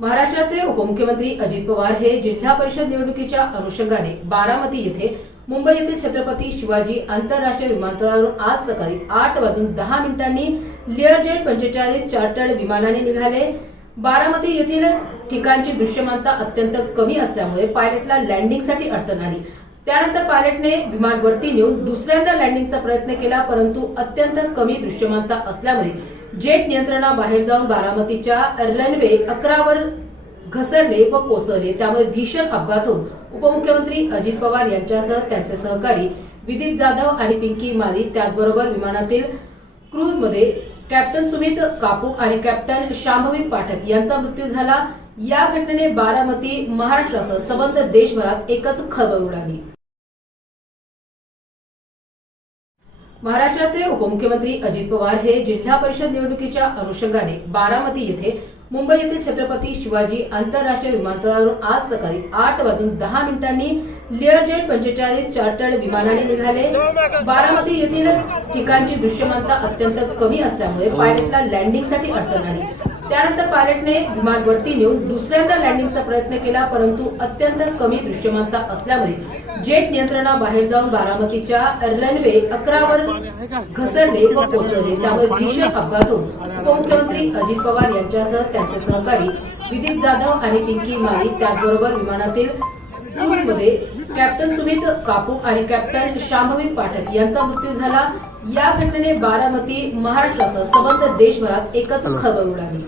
महाराष्ट्राचे उपमुख्यमंत्री अजित पवार हे जिल्हा परिषद निवडणुकीच्या अनुषंगाने बारामती येथे मुंबई येथील छत्रपती शिवाजी आंतरराष्ट्रीय विमानतळावरून आज सकाळी 8:10 लिअरजेट 45 चार्टर्ड विमानाने निघाले। बारामती येथील ठिकाणची दृश्यमानता अत्यंत कमी असल्यामुळे पायलटला लँडिंगसाठी अडचण आली। त्यानंतर पायलटने विमान वरती नेऊन दुसऱ्यांदा लँडिंगचा प्रयत्न केला, परंतु अत्यंत कमी दृश्यमानता असल्यामुळे जेट नियंत्रणाबाहेर जाऊन बारामतीच्या रनवे 11 वर घसरले व कोसळले। त्यामुळे भीषण अपघात होऊन उपमुख्यमंत्री अजित पवार यांच्यासह त्यांचे सहकारी विदीप जाधव आणि पिंकी माली, त्याचबरोबर विमानातील क्रूजमध्ये कॅप्टन सुमित कापूक आणि कॅप्टन शांभवी पाठक यांचा मृत्यू झाला। या घटनेने बारामती, महाराष्ट्रासह संबंध देशभरात एकच खळबळ उडाली। महाराष्ट्राचे उपमुख्यमंत्री अजित पवार हे जिल्हा परिषद निवडणुकीच्या अनुषंगाने बारामती येथे मुंबई येथील छत्रपती शिवाजी आंतरराष्ट्रीय विमानतळावरून आज सकाळी 8:10 लिअरजेट 45 चार्टर्ड विमानाने निघाले। बारामती येथील ठिकाणची दृश्यमानता अत्यंत कमी असल्यामुळे पायलटला लँडिंगसाठी अडचण आली। त्यानंतर पायलटने विमान वरती नेऊन दुसऱ्यांदा लँडिंगचा प्रयत्न केला, परंतु अत्यंत कमी दृश्यमानता असल्यामुळे जेट नियंत्रणाबाहेर जाऊन बारामतीच्या रनवे 11 वर घसरले व कोसळले। त्यामुळे भीषण अपघात होऊन उपमुख्यमंत्री अजित पवार यांच्यासह त्यांचे सहकारी विदीप जाधव आणि पिंकी माली, त्याचबरोबर विमानातील क्रूजमध्ये कॅप्टन सुमित कापूक आणि कॅप्टन शांभवी पाठक यांचा मृत्यू झाला। या घटनेने बारामती, महाराष्ट्रासह संबंध देशभरात एकच खळबळ उडाली।